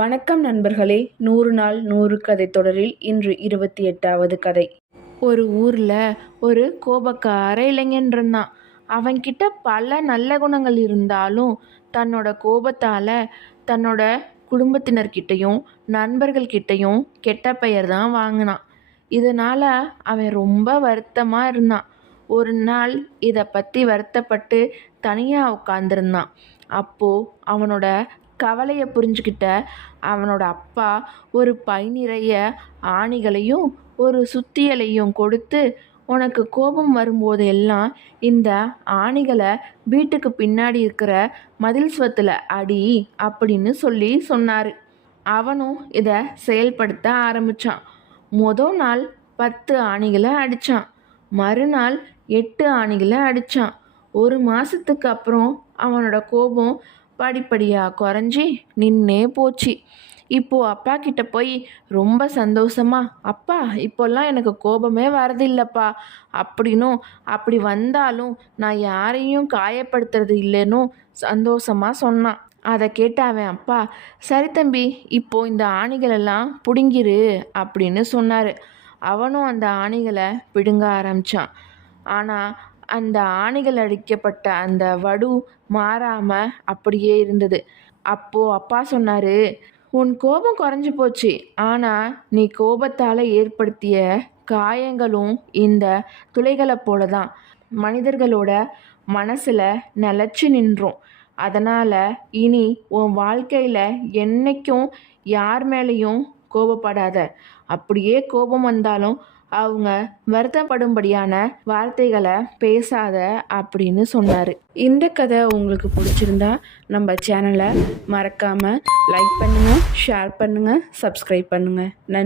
வணக்கம் நண்பர்களே. 100 நாள் 100 கதை தொடரில் இன்று 28வது கதை. ஒரு ஊரில் ஒரு கோபக்கார இளைஞன் இருந்தான். அவன்கிட்ட பல நல்ல குணங்கள் இருந்தாலும் தன்னோட கோபத்தால் தன்னோட குடும்பத்தினர்கிட்டையும் நண்பர்கள்கிட்டையும் கெட்ட பெயர் தான் வாங்கினான். இதனால் அவன் ரொம்ப வருத்தமாக இருந்தான். ஒரு நாள் இதை பற்றி வருத்தப்பட்டு தனியாக உட்காந்துருந்தான். அப்போது அவனோட கவலையை புரிஞ்சுக்கிட்ட அவனோட அப்பா ஒரு பை நிறைய ஆணிகளையும் ஒரு சுத்தியலையும் கொடுத்து, உனக்கு கோபம் வரும்போது எல்லாம் இந்த ஆணிகளை வீட்டுக்கு பின்னாடி இருக்கிற மதில் சுவத்தில் அடி அப்படின்னு சொன்னார். அவனும் இதை செயல்படுத்த ஆரம்பித்தான். முதல் நாள் 10 ஆணிகளை அடித்தான். மறுநாள் 8 ஆணிகளை அடித்தான். ஒரு மாதத்துக்கு அப்புறம் அவனோட கோபம் படிப்படியாக குறைஞ்சி நின்னே போச்சு. இப்போது அப்பா கிட்ட போய் ரொம்ப சந்தோஷமா, அப்பா இப்போல்லாம் எனக்கு கோபமே வரதில்லைப்பா அப்படின்னும், அப்படி வந்தாலும் நான் யாரையும் காயப்படுத்துறது இல்லைன்னும் சந்தோஷமாக சொன்னான். அதை கேட்ட அவன் அப்பா, சரி தம்பி, இப்போது இந்த ஆணிகளெல்லாம் பிடுங்கிரு அப்படின்னு சொன்னார். அவனும் அந்த ஆணிகளை பிடுங்க ஆரம்பித்தான். ஆனால் அந்த ஆணிகள் அடிக்கப்பட்ட அந்த வடு மாறாமல் அப்படியே இருந்தது. அப்போது அப்பா சொன்னார், உன் கோபம் குறைஞ்சி போச்சு, ஆனால் நீ கோபத்தால் ஏற்படுத்திய காயங்களும் இந்த துளைகளை போல தான் மனிதர்களோட மனசில் நிலச்சி நின்றோம். அதனால் இனி உன் வாழ்க்கையில் என்றைக்கும் யார் மேலேயும் கோபப்படாத. அப்படியே கோபம் வந்தாலும் அவங்க வருத்தப்படும்படியான வார்த்தைகளை பேசாத அப்படின்னு சொன்னார். இந்த கதை உங்களுக்கு பிடிச்சிருந்தா நம்ம சேனலை மறக்காமல் லைக் பண்ணுங்கள், ஷேர் பண்ணுங்கள், சப்ஸ்கிரைப் பண்ணுங்கள். நன்றி.